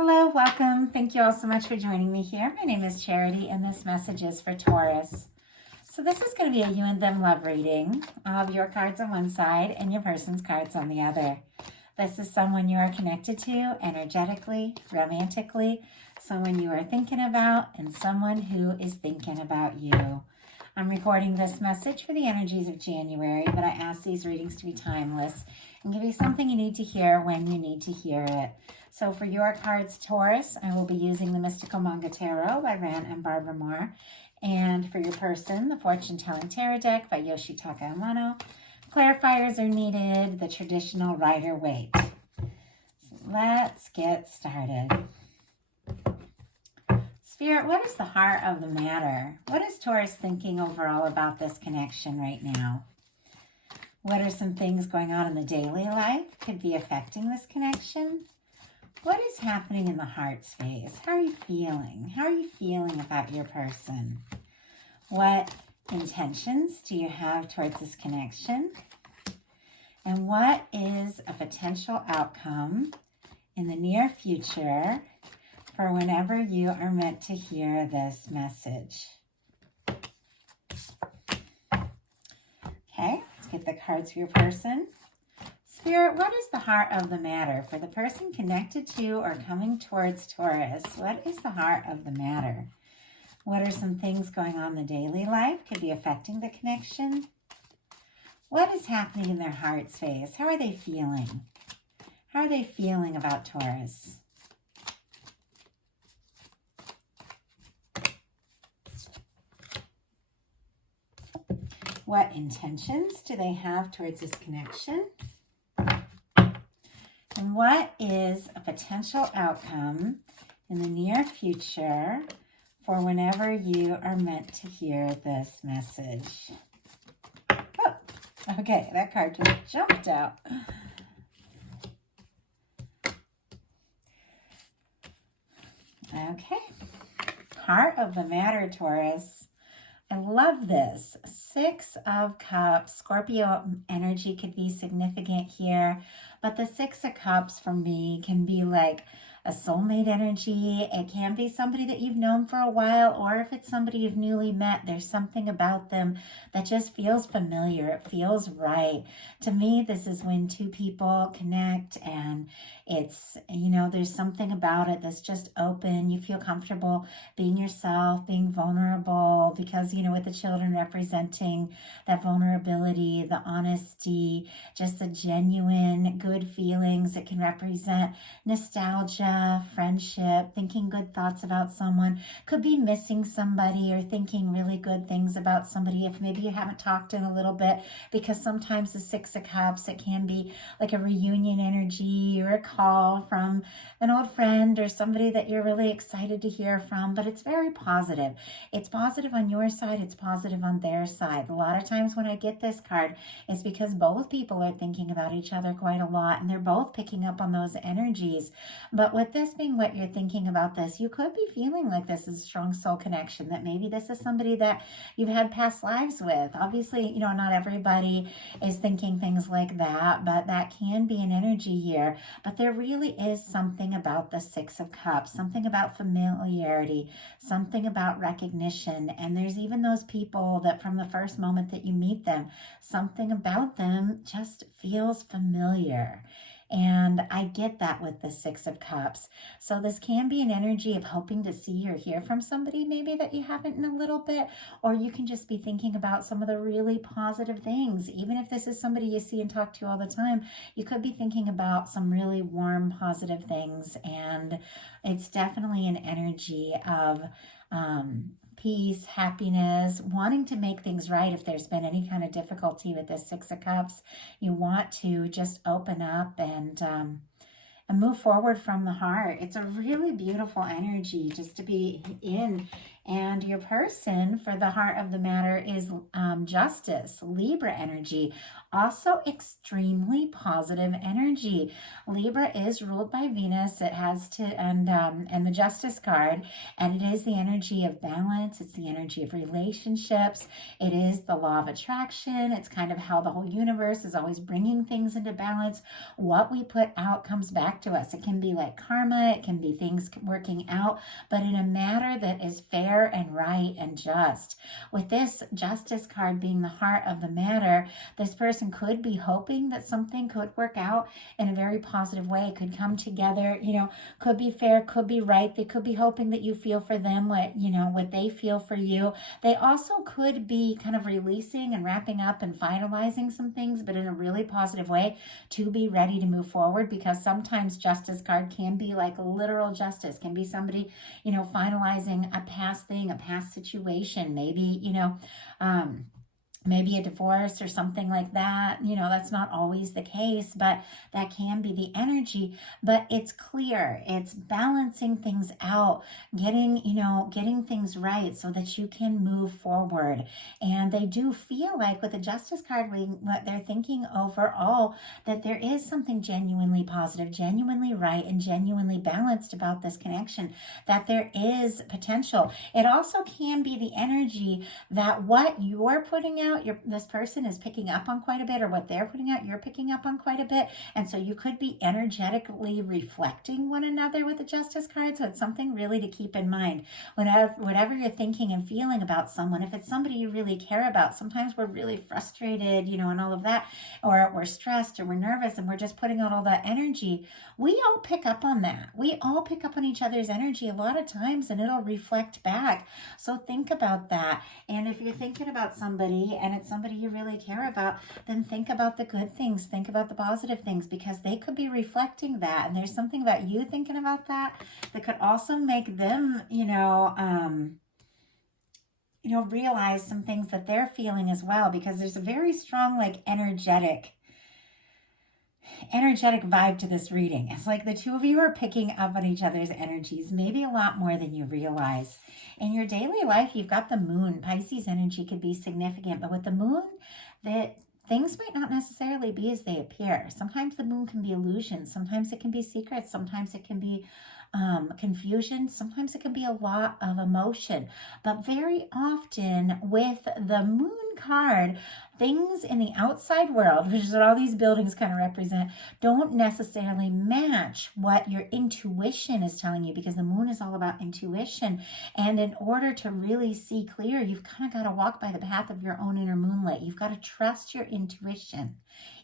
Hello, welcome. Thank you all so much for joining me here. My name is Charity, and this message is for Taurus. So this is going to be a you and them love reading. I'll have your cards on one side and your person's cards on the other. This is someone you are connected to energetically, romantically, someone you are thinking about, and someone who is thinking about you. I'm recording this message for the energies of January, but I ask these readings to be timeless and give you something you need to hear when you need to hear it. So for your cards, Taurus, I will be using the Mystical Manga Tarot by Ran and Barbara Moore. And for your person, the Fortune Telling Tarot deck by Yoshitaka Amano. Clarifiers are needed, the traditional Rider-Waite. So let's get started. Spirit, what is the heart of the matter? What is Taurus thinking overall about this connection right now? What are some things going on in the daily life could be affecting this connection? What is happening in the heart space? How are you feeling? How are you feeling about your person? What intentions do you have towards this connection? And what is a potential outcome in the near future for whenever you are meant to hear this message? Okay, let's get the cards for your person. Spirit, what is the heart of the matter for the person connected to or coming towards Taurus? What is the heart of the matter? What are some things going on in the daily life could be affecting the connection? What is happening in their heart space? How are they feeling? How are they feeling about Taurus? What intentions do they have towards this connection? And what is a potential outcome in the near future for whenever you are meant to hear this message? Oh, okay, that card just jumped out. Okay, heart of the matter, Taurus. I love this. 6 of Cups. Scorpio energy could be significant here. But the 6 of Cups for me can be like a soulmate energy. It can be somebody that you've known for a while, or if it's somebody you've newly met, there's something about them that just feels familiar. It feels right. To me, this is when two people connect and it's, there's something about it that's just open. You feel comfortable being yourself, being vulnerable, because, with the children representing that vulnerability, the honesty, just the genuine good feelings. It can represent nostalgia, friendship, thinking good thoughts about someone. Could be missing somebody or thinking really good things about somebody if maybe you haven't talked in a little bit, because sometimes the 6 of Cups, it can be like a reunion energy or a call from an old friend or somebody that you're really excited to hear from, but it's very positive. It's positive on your side, it's positive on their side. A lot of times when I get this card, it's because both people are thinking about each other quite a lot and they're both picking up on those energies. But with this being what you're thinking about this, you could be feeling like this is a strong soul connection, that maybe this is somebody that you've had past lives with. Obviously, not everybody is thinking things like that, but that can be an energy here. But there really is something about the 6 of Cups, something about familiarity, something about recognition. And there's even those people that from the first moment that you meet them, something about them just feels familiar. And I get that with the 6 of Cups. So this can be an energy of hoping to see or hear from somebody maybe that you haven't in a little bit, or you can just be thinking about some of the really positive things. Even if this is somebody you see and talk to all the time, you could be thinking about some really warm, positive things. And it's definitely an energy of peace, happiness, wanting to make things right. If there's been any kind of difficulty with this 6 of Cups, you want to just open up and move forward from the heart. It's a really beautiful energy just to be in. And your person for the heart of the matter is Justice, Libra energy. Also extremely positive energy. Libra is ruled by Venus. It has to, and the Justice card, and it is the energy of balance. It's the energy of relationships. It is the law of attraction. It's kind of how the whole universe is always bringing things into balance. What we put out comes back back to us. It can be like karma, it can be things working out, but in a manner that is fair and right and just. With this Justice card being the heart of the matter, this person could be hoping that something could work out in a very positive way, could come together, could be fair, could be right. They could be hoping that you feel for them what they feel for you. They also could be kind of releasing and wrapping up and finalizing some things, but in a really positive way to be ready to move forward, because sometimes Justice card can be like literal justice, can be somebody, finalizing a past thing, a past situation, maybe, maybe a divorce or something like that. That's not always the case, but that can be the energy. But it's clear, it's balancing things out, getting things right so that you can move forward. And they do feel like with the Justice card, what they're thinking overall, that there is something genuinely positive, genuinely right, and genuinely balanced about this connection, that there is potential. It also can be the energy that what you're putting out, this person is picking up on quite a bit, or what they're putting out, you're picking up on quite a bit. And so you could be energetically reflecting one another with the Justice card. So it's something really to keep in mind. Whatever you're thinking and feeling about someone, if it's somebody you really care about, sometimes we're really frustrated, and all of that, or we're stressed or we're nervous and we're just putting out all that energy. We all pick up on that. We all pick up on each other's energy a lot of times, and it'll reflect back. So think about that. And if you're thinking about somebody and it's somebody you really care about, then think about the good things, think about the positive things, because they could be reflecting that. And there's something about you thinking about that could also make them, realize some things that they're feeling as well, because there's a very strong, energetic vibe to this reading. It's like the two of you are picking up on each other's energies, maybe a lot more than you realize. In your daily life, you've got the moon. Pisces energy could be significant, but with the moon, things might not necessarily be as they appear. Sometimes the moon can be illusions. Sometimes it can be secrets. Sometimes it can be confusion. Sometimes it can be a lot of emotion. But very often with the moon card, things in the outside world, which is what all these buildings kind of represent, don't necessarily match what your intuition is telling you, because the moon is all about intuition. And in order to really see clear, you've kind of got to walk by the path of your own inner moonlight. You've got to trust your intuition.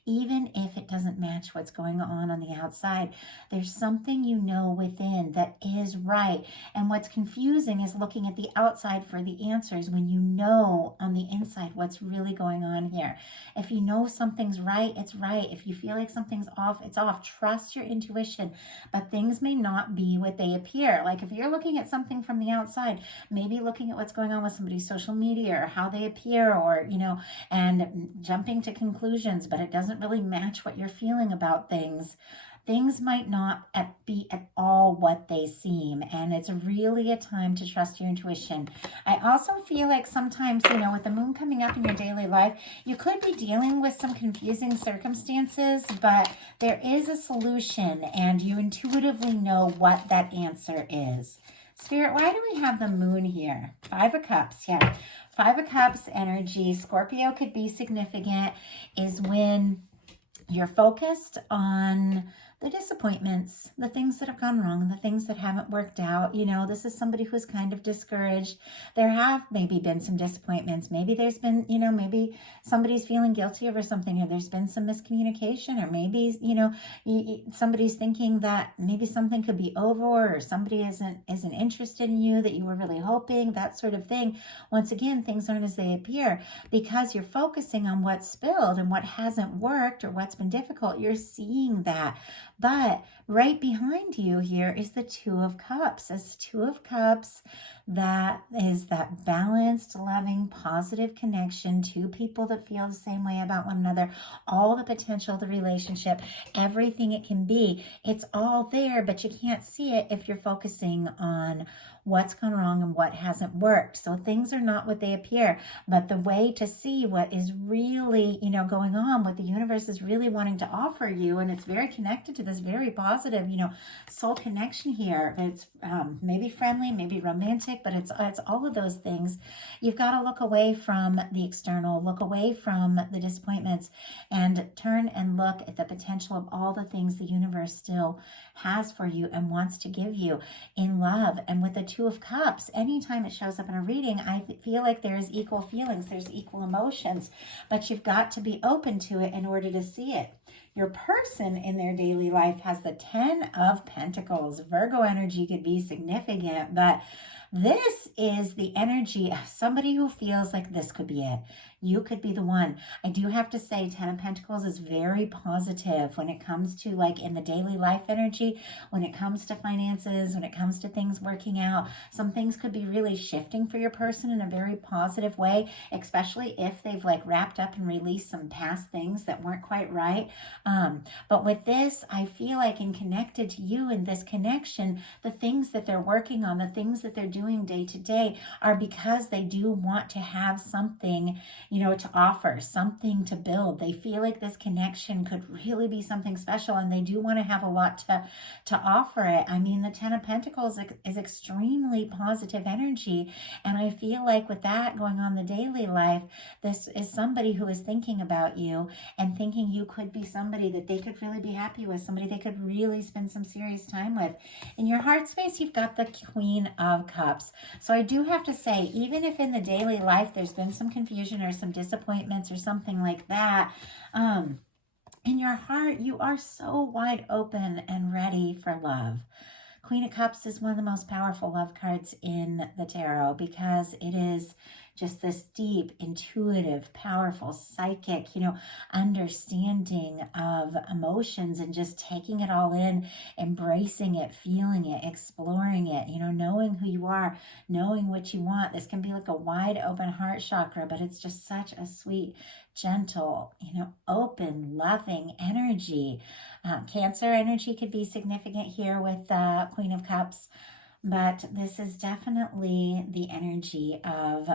Even if it doesn't match what's going on the outside, there's something within that is right. And what's confusing is looking at the outside for the answers when you know on the inside what's really going on here. If you know something's right, it's right. If you feel like something's off, it's off. Trust your intuition. But things may not be what they appear. Like if you're looking at something from the outside, maybe looking at what's going on with somebody's social media or how they appear, or, and jumping to conclusions, but it doesn't really match what you're feeling about things. Things might not be at all what they seem, and it's really a time to trust your intuition. I also feel like sometimes, with the moon coming up in your daily life, you could be dealing with some confusing circumstances, but there is a solution, and you intuitively know what that answer is. Spirit, why do we have the moon here? 5 of Cups, yeah. 5 of Cups energy, Scorpio could be significant, is when you're focused on the disappointments, the things that have gone wrong, and the things that haven't worked out. This is somebody who's kind of discouraged. There have maybe been some disappointments. Maybe there's been, maybe somebody's feeling guilty over something, or there's been some miscommunication, or maybe, somebody's thinking that maybe something could be over, or somebody isn't interested in you that you were really hoping, that sort of thing. Once again, things aren't as they appear because you're focusing on what's spilled and what hasn't worked or what's been difficult. You're seeing that. But right behind you here is the 2 of Cups. It's 2 of Cups that is that balanced, loving, positive connection. 2 people that feel the same way about one another. All the potential of the relationship, everything it can be. It's all there, but you can't see it if you're focusing on what's gone wrong and what hasn't worked. So things are not what they appear. But the way to see what is really, going on, what the universe is really wanting to offer you, and it's very connected to this very positive, soul connection here. It's maybe friendly, maybe romantic, romantic, but it's all of those things. You've got to look away from the external, look away from the disappointments, and turn and look at the potential of all the things the universe still has for you and wants to give you in love. And with the Two of Cups, anytime it shows up in a reading, I feel like there's equal feelings, there's equal emotions, but you've got to be open to it in order to see it. Your person in their daily life has the 10 of Pentacles. Virgo energy could be significant, but this is the energy of somebody who feels like this could be it. You could be the one. I do have to say 10 of Pentacles is very positive when it comes to like in the daily life energy, when it comes to finances, when it comes to things working out. Some things could be really shifting for your person in a very positive way, especially if they've like wrapped up and released some past things that weren't quite right. But with this, I feel like in connected to you in this connection, the things that they're working on, the things that they're doing day to day are because they do want to have something, to offer, something to build. They feel like this connection could really be something special, and they do want to have a lot to offer it. I mean, the 10 of Pentacles is extremely positive energy, and I feel like with that going on in the daily life, this is somebody who is thinking about you and thinking you could be somebody that they could really be happy with, somebody they could really spend some serious time with. In your heart space, you've got the Queen of Cups. So I do have to say, even if in the daily life there's been some confusion or some disappointments or something like that, in your heart, you are so wide open and ready for love. Queen of Cups is one of the most powerful love cards in the tarot because it is just this deep, intuitive, powerful, psychic, understanding of emotions and just taking it all in, embracing it, feeling it, exploring it, knowing who you are, knowing what you want. This can be like a wide open heart chakra, but it's just such a sweet, gentle, open, loving energy. Cancer energy could be significant here with Queen of Cups, but this is definitely the energy of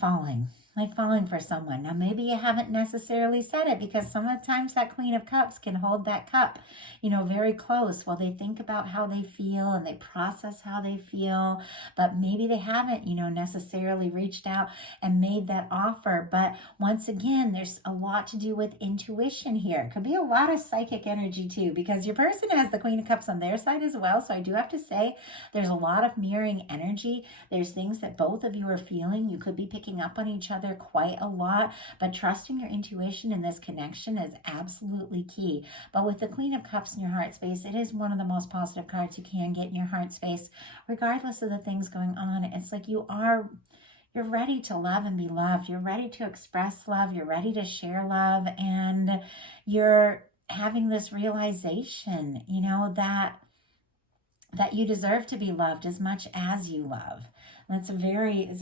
falling for someone. Now, maybe you haven't necessarily said it because sometimes that Queen of Cups can hold that cup, very close while they think about how they feel and they process how they feel, but maybe they haven't, necessarily reached out and made that offer. But once again, there's a lot to do with intuition here. It could be a lot of psychic energy too, because your person has the Queen of Cups on their side as well. So I do have to say there's a lot of mirroring energy. There's things that both of you are feeling. You could be picking up on each other quite a lot, but trusting your intuition in this connection is absolutely key. But with the Queen of Cups in your heart space, it is one of the most positive cards you can get in your heart space, regardless of the things going on. It's like you're ready to love and be loved. You're ready to express love. You're ready to share love, and you're having this realization, that you deserve to be loved as much as you love. It's a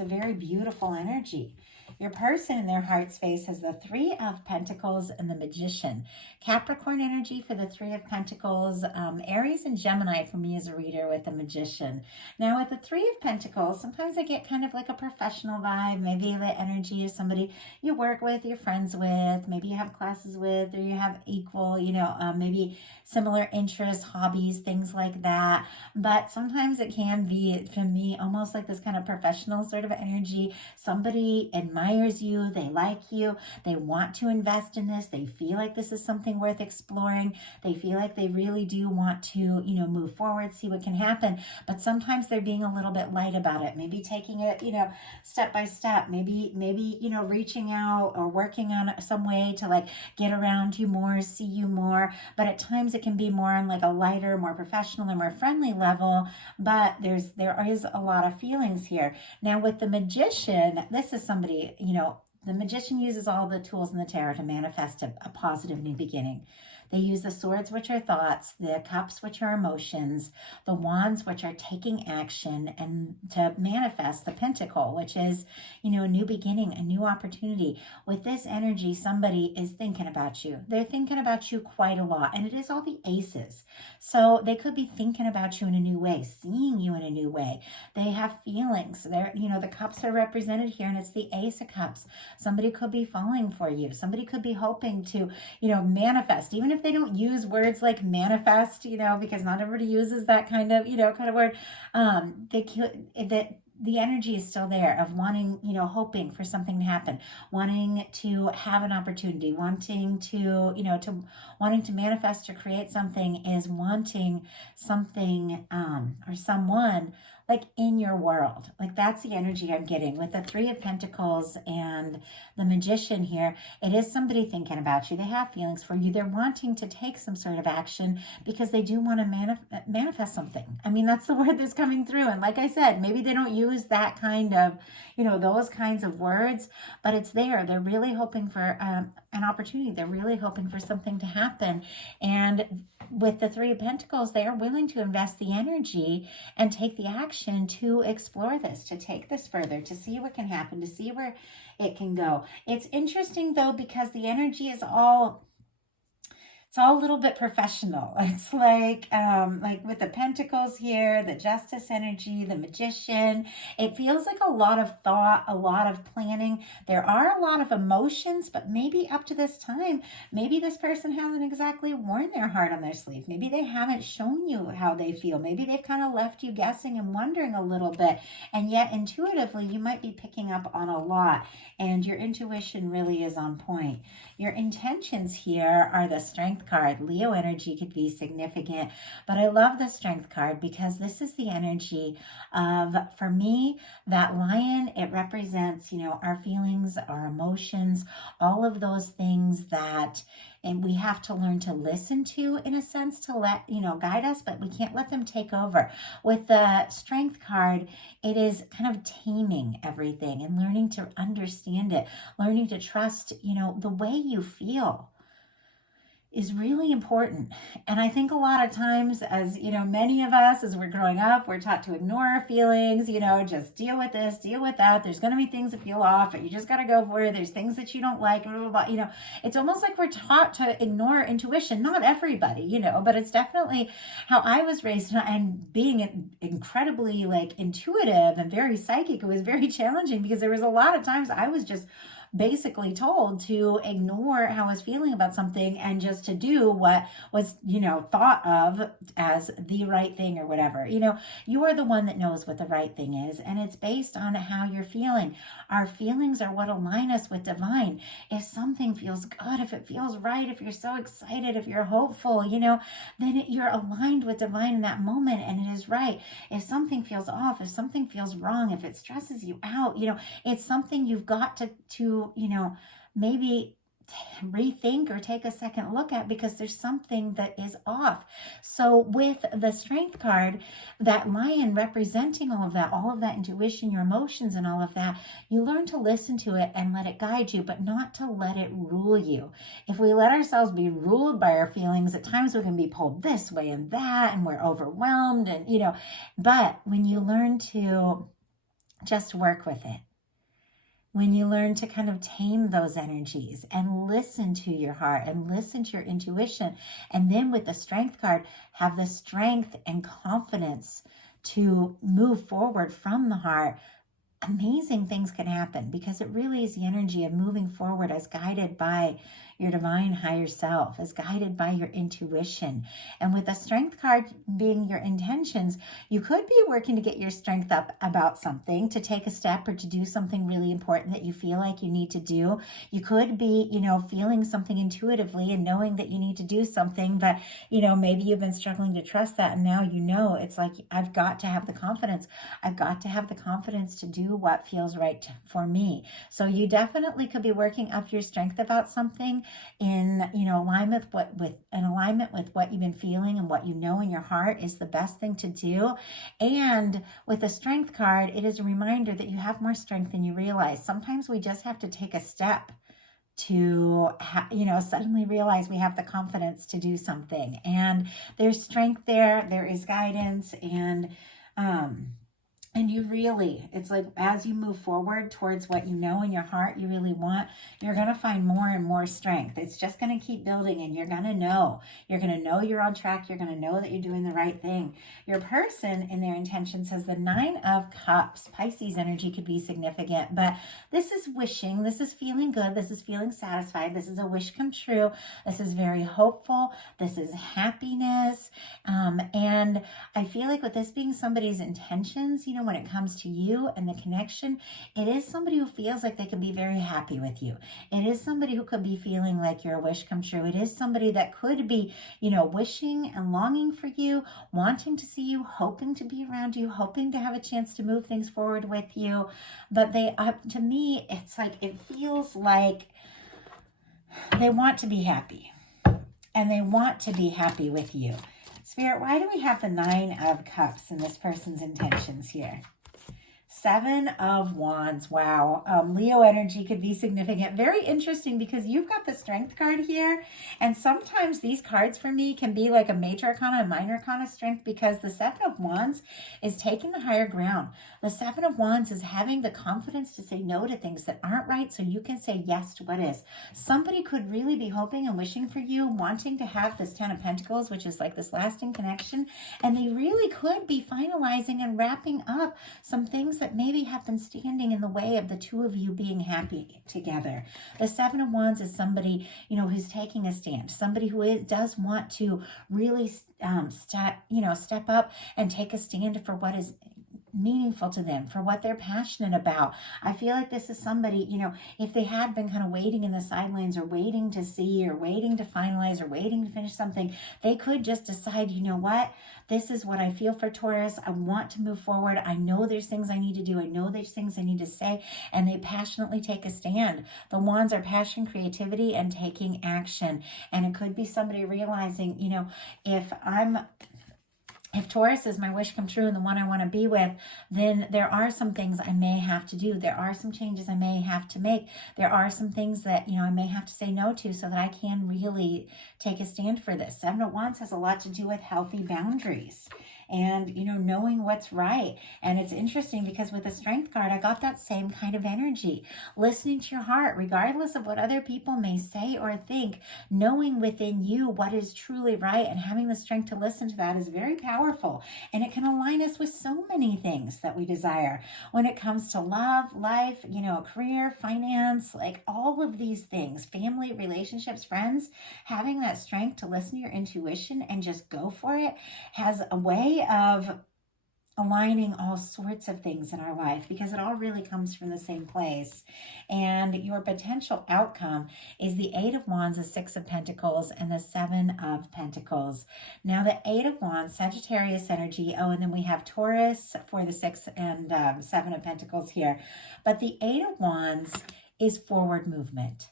very beautiful energy. Your person in their heart space has the Three of Pentacles and the Magician. Capricorn energy for the Three of Pentacles. Aries and Gemini for me as a reader with the Magician. Now with the Three of Pentacles, sometimes I get kind of like a professional vibe. Maybe the energy of somebody you work with, you're friends with, maybe you have classes with, or you have equal, maybe similar interests, hobbies, things like that. But sometimes it can be, for me, almost like this kind of professional sort of energy. Somebody admires you, they like you, they want to invest in this, they feel like this is something worth exploring, they feel like they really do want to, move forward, see what can happen, but sometimes they're being a little bit light about it, maybe taking it, step by step, maybe, reaching out or working on some way to like get around you more, see you more, but at times it can be more on like a lighter, more professional and more friendly level, but there is a lot of feelings here. Now with the Magician, this is somebody, the Magician uses all the tools in the tarot to manifest a positive new beginning. They use the swords, which are thoughts, the cups, which are emotions, the wands, which are taking action, and to manifest the pentacle, which is, a new beginning, a new opportunity. With this energy, somebody is thinking about you. They're thinking about you quite a lot, and it is all the aces. So they could be thinking about you in a new way, seeing you in a new way. They have feelings. They're, the cups are represented here, and it's the Ace of Cups. Somebody could be falling for you. Somebody could be hoping to, manifest, even if they don't use words like manifest, because not everybody uses that kind of word. the energy is still there of wanting, hoping for something to happen, wanting to have an opportunity, wanting to, wanting to manifest or create something is wanting something or someone like in your world. Like that's the energy I'm getting with the Three of Pentacles and the Magician here. It is somebody thinking about you. They have feelings for you. They're wanting to take some sort of action because they do want to manifest something. I mean, that's the word that's coming through. And like I said, maybe they don't use that kind of, those kinds of words, but it's there. They're really hoping for an opportunity. They're really hoping for something to happen. And with the Three of Pentacles, they are willing to invest the energy and take the action to explore this, to take this further, to see what can happen, to see where it can go. It's interesting though, because the energy is all a little bit professional. It's like with the Pentacles here, the Justice energy, the Magician. It feels like a lot of thought, a lot of planning. There are a lot of emotions, but maybe up to this time, maybe this person hasn't exactly worn their heart on their sleeve. Maybe they haven't shown you how they feel. Maybe they've kind of left you guessing and wondering a little bit. And yet intuitively, you might be picking up on a lot. And your intuition really is on point. Your intentions here are the Strength card. Leo energy could be significant, but I love the Strength card because this is the energy of, for me, that lion. It represents, our feelings, our emotions, all of those things that, and we have to learn to listen to, in a sense, to let, guide us, but we can't let them take over. With the Strength card, it is kind of taming everything and learning to understand it, learning to trust, the way you feel is really important. And I think a lot of times, as many of us, as we're growing up, we're taught to ignore our feelings, just deal with this, deal with that. There's going to be things that feel off, but you just got to go for it. There's things that you don't like, blah, blah, blah. It's almost like we're taught to ignore intuition. Not everybody, but it's definitely how I was raised. And being incredibly intuitive and very psychic, it was very challenging because there was a lot of times I was just basically told to ignore how I was feeling about something and just to do what was, thought of as the right thing or whatever. You are the one that knows what the right thing is, and it's based on how you're feeling. Our feelings are what align us with divine. If something feels good, if it feels right, if you're so excited, if you're hopeful, then you're aligned with divine in that moment and it is right. If something feels off, if something feels wrong, if it stresses you out, it's something you've got to maybe rethink or take a second look at because there's something that is off. So with the Strength card, that lion representing all of that intuition, your emotions and all of that, you learn to listen to it and let it guide you, but not to let it rule you. If we let ourselves be ruled by our feelings, at times we can be pulled this way and that, and we're overwhelmed and, but when you learn to just work with it, when you learn to kind of tame those energies and listen to your heart and listen to your intuition, and then with the Strength card, have the strength and confidence to move forward from the heart, amazing things can happen because it really is the energy of moving forward as guided by your divine higher self, as guided by your intuition. And with the Strength card being your intentions, you could be working to get your strength up about something, to take a step or to do something really important that you feel like you need to do. You could be, feeling something intuitively and knowing that you need to do something, but, maybe you've been struggling to trust that. And now, it's like, I've got to have the confidence. I've got to have the confidence to do what feels right for me. So you definitely could be working up your strength about something in alignment with what you've been feeling and what you know in your heart is the best thing to do. And with the Strength card, it is a reminder that you have more strength than you realize. Sometimes we just have to take a step to suddenly realize we have the confidence to do something, and there's strength there is guidance, and you really, it's like as you move forward towards what you know in your heart you really want, you're going to find more and more strength. It's just going to keep building, and you're going to know you're on track. You're going to know that you're doing the right thing. Your person in their intention says the Nine of Cups. Pisces energy could be significant, but this is wishing, this is feeling good, this is feeling satisfied, this is a wish come true, this is very hopeful, this is happiness, and I feel like with this being somebody's intentions, when it comes to you and the connection, it is somebody who feels like they can be very happy with you. It is somebody who could be feeling like your wish come true. It is somebody that could be, wishing and longing for you, wanting to see you, hoping to be around you, hoping to have a chance to move things forward with you. But to me, it's like, it feels like they want to be happy, and they want to be happy with you. Spirit, why do we have the 9 of Cups in this person's intentions here? 7 of Wands. Wow. Leo energy could be significant. Very interesting, because you've got the Strength card here. And sometimes these cards for me can be like a major arcana and minor arcana strength, because the 7 of Wands is taking the higher ground. The 7 of Wands is having the confidence to say no to things that aren't right, so you can say yes to what is. Somebody could really be hoping and wishing for you, wanting to have this 10 of Pentacles, which is like this lasting connection. And they really could be finalizing and wrapping up some things that maybe have been standing in the way of the two of you being happy together. The 7 of Wands is somebody, who's taking a stand, somebody who does want to really step up and take a stand for what is meaningful to them, for what they're passionate about. I feel like this is somebody, if they had been kind of waiting in the sidelines, or waiting to see, or waiting to finalize, or waiting to finish something, they could just decide, you know what, this is what I feel for Taurus. I want to move forward. I know there's things I need to do. I know there's things I need to say. And they passionately take a stand. The Wands are passion, creativity, and taking action. And it could be somebody realizing, if Taurus is my wish come true and the one I want to be with, then there are some things I may have to do. There are some changes I may have to make. There are some things that, I may have to say no to, so that I can really take a stand for this. 7 of Wands has a lot to do with healthy boundaries and, knowing what's right. And it's interesting, because with the Strength card, I got that same kind of energy. Listening to your heart, regardless of what other people may say or think, knowing within you what is truly right and having the strength to listen to that is very powerful. And it can align us with so many things that we desire when it comes to love, life, career, finance, like all of these things, family, relationships, friends. Having that strength to listen to your intuition and just go for it has a way of aligning all sorts of things in our life, because it all really comes from the same place. And your potential outcome is the 8 of Wands, the 6 of Pentacles, and the 7 of Pentacles. Now the 8 of Wands, Sagittarius energy. Oh, and then we have Taurus for the 6 and 7 of Pentacles here. But the 8 of Wands is forward movement.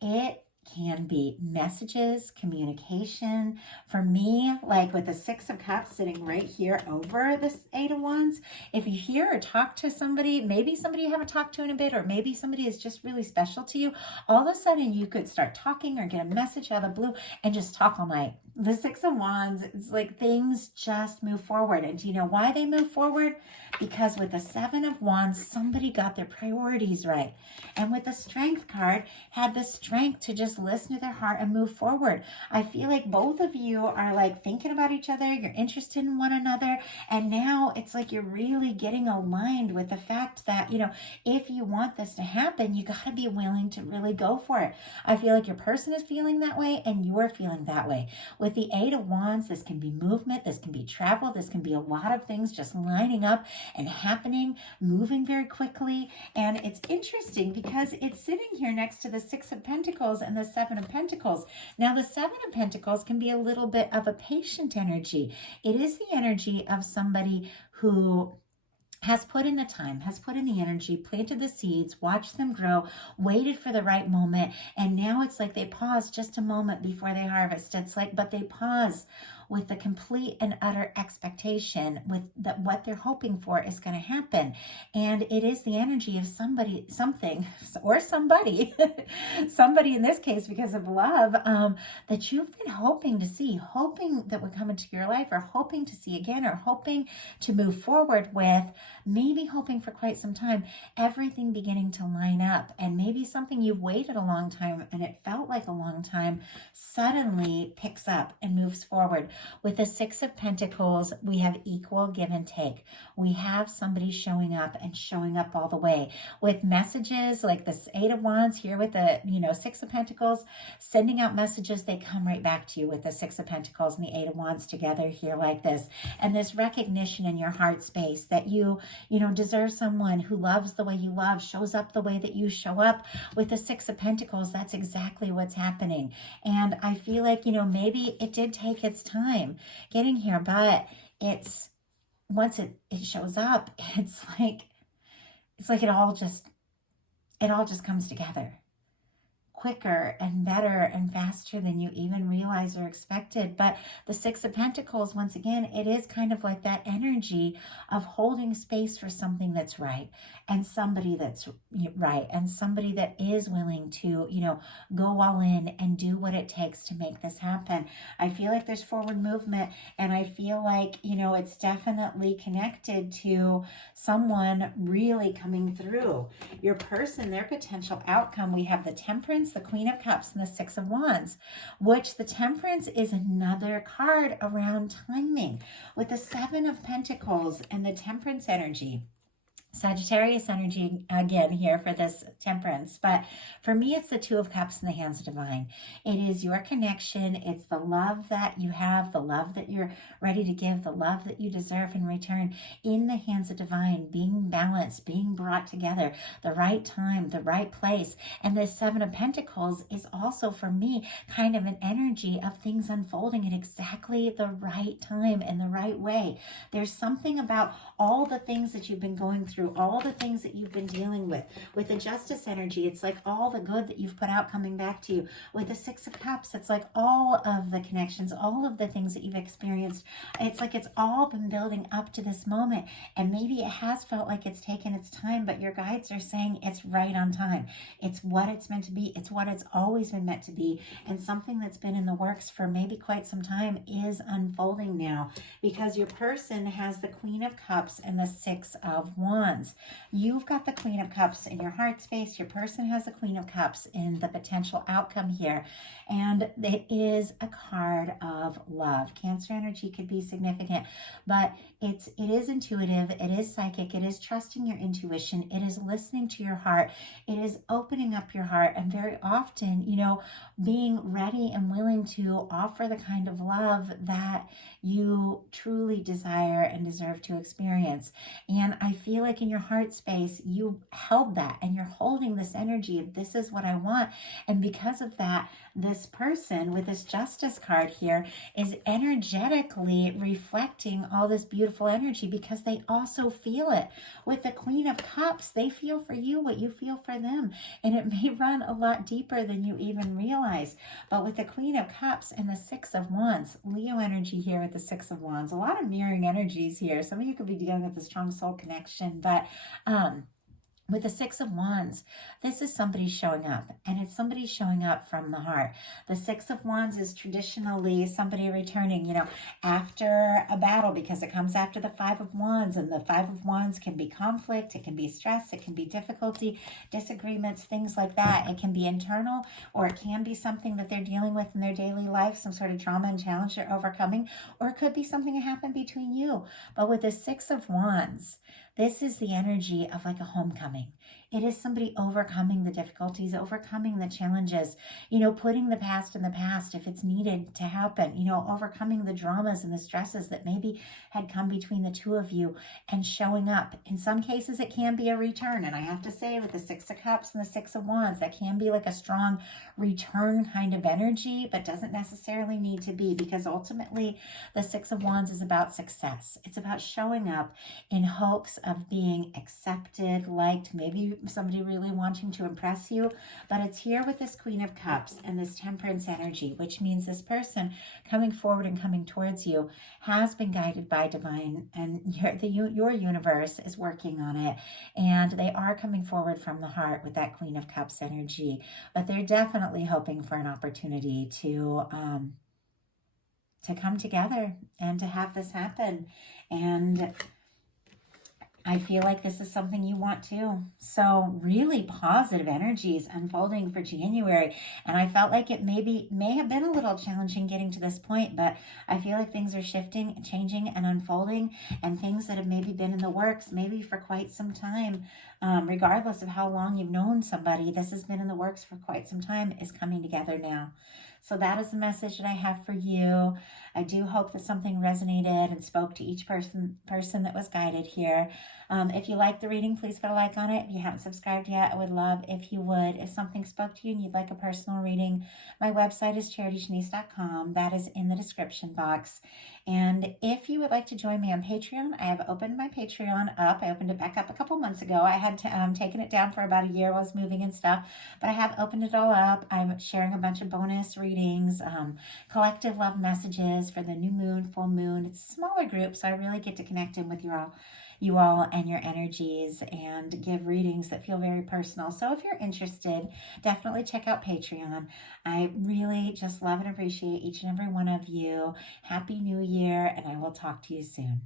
It can be messages, communication. For me, like with the 6 of Cups sitting right here over this 8 of Wands, if you hear or talk to somebody, maybe somebody you haven't talked to in a bit, or maybe somebody is just really special to you, all of a sudden you could start talking or get a message out of the blue and just talk all night. The 6 of Wands, it's like things just move forward. And do you know why they move forward? Because with the 7 of Wands, somebody got their priorities right. And with the Strength card, had the strength to just listen to their heart and move forward. I feel like both of you are like thinking about each other. You're interested in one another. And now it's like you're really getting aligned with the fact that, if you want this to happen, you got to be willing to really go for it. I feel like your person is feeling that way and you're feeling that way. With the 8 of Wands, this can be movement, this can be travel, this can be a lot of things just lining up and happening, moving very quickly. And it's interesting because it's sitting here next to the 6 of Pentacles and the 7 of Pentacles. Now the 7 of Pentacles can be a little bit of a patient energy. It is the energy of somebody who has put in the time, has put in the energy, planted the seeds, watched them grow, waited for the right moment, and now it's like they pause just a moment before they harvest. It's like, but they pause with the complete and utter expectation with that what they're hoping for is going to happen. And it is the energy of somebody, something, or somebody, somebody in this case because of love, that you've been hoping to see, hoping that would come into your life, or hoping to see again, or hoping to move forward with, maybe hoping for quite some time, everything beginning to line up. And maybe something you've waited a long time and it felt like a long time suddenly picks up and moves forward. With the Six of Pentacles, we have equal give and take. We have somebody showing up and showing up all the way with messages like this Eight of Wands here with the, Six of Pentacles, sending out messages. They come right back to you with the Six of Pentacles and the Eight of Wands together here like this. And this recognition in your heart space that you deserve someone who loves the way you love, shows up the way that you show up. With the Six of Pentacles, that's exactly what's happening. And I feel like, maybe it did take its time getting here, but it's, once it shows up, it's like it all just comes together quicker and better and faster than you even realize or expected. But the Six of Pentacles, once again, it is kind of like that energy of holding space for something that's right, and somebody that's right, and somebody that is willing to, go all in and do what it takes to make this happen. I feel like there's forward movement, and I feel like, it's definitely connected to someone really coming through. Your person, their potential outcome, we have the Temperance, the Queen of Cups, and the Six of Wands, which the Temperance is another card around timing with the Seven of Pentacles and the Temperance energy. Sagittarius energy again here for this Temperance, but for me it's the Two of Cups in the hands of divine. It is your connection. It's the love that you have, the love that you're ready to give, the love that you deserve in return in the hands of divine, being balanced, being brought together, the right time, the right place. And the Seven of Pentacles is also for me kind of an energy of things unfolding at exactly the right time and the right way. There's something about all the things that you've been going through, all the things that you've been dealing with. With the Justice energy, it's like all the good that you've put out coming back to you. With the Six of Cups, it's like all of the connections, all of the things that you've experienced. It's like it's all been building up to this moment. And maybe it has felt like it's taken its time, but your guides are saying it's right on time. It's what it's meant to be. It's what it's always been meant to be. And something that's been in the works for maybe quite some time is unfolding now, because your person has the Queen of Cups and the Six of Wands. You've got the Queen of Cups in your heart space. Your person has the Queen of Cups in the potential outcome here. And it is a card of love. Cancer energy could be significant, but it is intuitive. It is psychic. It is trusting your intuition. It is listening to your heart. It is opening up your heart, and very often, being ready and willing to offer the kind of love that you truly desire and deserve to experience. And I feel like in your heart space, you held that, and you're holding this energy of this is what I want. And because of that, this person with this Justice card here is energetically reflecting all this beautiful energy, because they also feel it. With the Queen of Cups, they feel for you what you feel for them. And it may run a lot deeper than you even realize. But with the Queen of Cups and the Six of Wands, Leo energy here with the Six of Wands, a lot of mirroring energies here. Some of you could be dealing with a strong soul connection, but with the Six of Wands, this is somebody showing up, and it's somebody showing up from the heart. The Six of Wands is traditionally somebody returning, after a battle, because it comes after the Five of Wands, and the Five of Wands can be conflict, it can be stress, it can be difficulty, disagreements, things like that. It can be internal, or it can be something that they're dealing with in their daily life, some sort of trauma and challenge they're overcoming, or it could be something that happened between you. But with the Six of Wands, this is the energy of like a homecoming. It is somebody overcoming the difficulties, overcoming the challenges, putting the past in the past if it's needed to happen, overcoming the dramas and the stresses that maybe had come between the two of you and showing up. In some cases, it can be a return. And I have to say, with the Six of Cups and the Six of Wands, that can be like a strong return kind of energy, but doesn't necessarily need to be, because ultimately the Six of Wands is about success. It's about showing up in hopes of being accepted, liked, maybe somebody really wanting to impress you. But it's here with this Queen of Cups and this Temperance energy, which means this person coming forward and coming towards you has been guided by divine, and your universe is working on it, and they are coming forward from the heart with that Queen of Cups energy. But they're definitely hoping for an opportunity to come together and to have this happen. And I feel like this is something you want too. So really positive energies unfolding for January. And I felt like it may have been a little challenging getting to this point, but I feel like things are shifting, changing, and unfolding, and things that have maybe been in the works, maybe for quite some time, regardless of how long you've known somebody, this has been in the works for quite some time, is coming together now. So that is the message that I have for you. I do hope that something resonated and spoke to each person that was guided here. If you like the reading, please put a like on it. If you haven't subscribed yet, I would love if you would. If something spoke to you and you'd like a personal reading, my website is charityshanice.com. That is in the description box. And if you would like to join me on Patreon, I have opened my Patreon up. I opened it back up a couple months ago. I had taken it down for about a year while I was moving and stuff, but I have opened it all up. I'm sharing a bunch of bonus readings, collective love messages for the new moon, full moon. It's a smaller group, so I really get to connect in with you all and your energies and give readings that feel very personal. So if you're interested, definitely check out Patreon. I really just love and appreciate each and every one of you. Happy New Year, and I will talk to you soon.